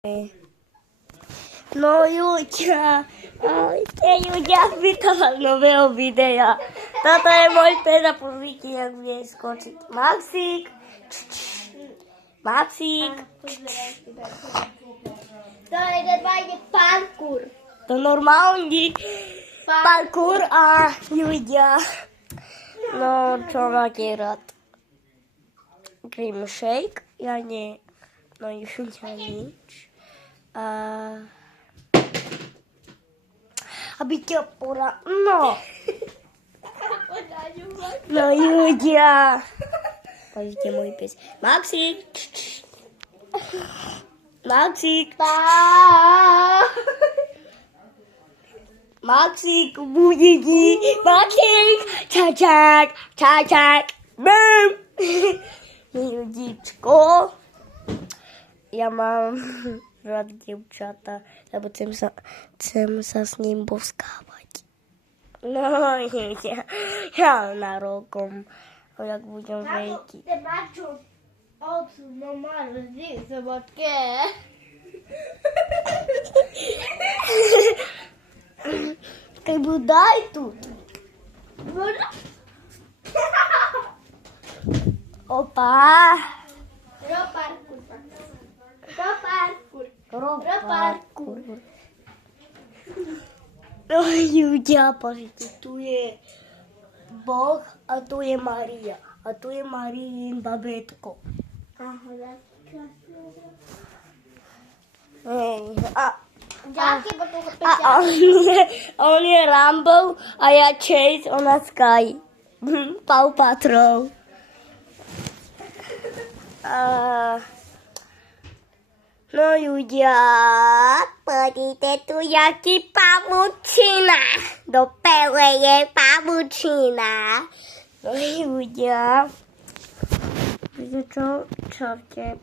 No Juďa, ahojte Juďa, vítala nového videa. Toto je môj pes a pozrite, jak bude skočiť. Maxík, Maxík. To je normálne parkour. To normálny parkour a Juďa. No, čo máte rád? Cream shake? Ja nie. No Juďa nič. Aby ťa no. No Juďa. Pozrite môj pes. Maxík. Maxík. Maxík, budíky. Maxík. Čačák. Čačák. Bum. Judičko. Ja mám rád dievčata, lebo chcem sa s ním boskávať. No, ja na rokom, jak budem veľký. Te macho odsud normálne zdi sobotke. Keď budaj tu. Opa. Parkour. No Juďa, pozrite, tu je Boh a tu je Maria. A tu je Marijin babetko. A on je Rambo a ja Chase, ona Sky. Paw Patrol. No Juďa, podíte tu, jaký pavučina. Do pele je pavučina. No Juďa. Víte čo? Čaute.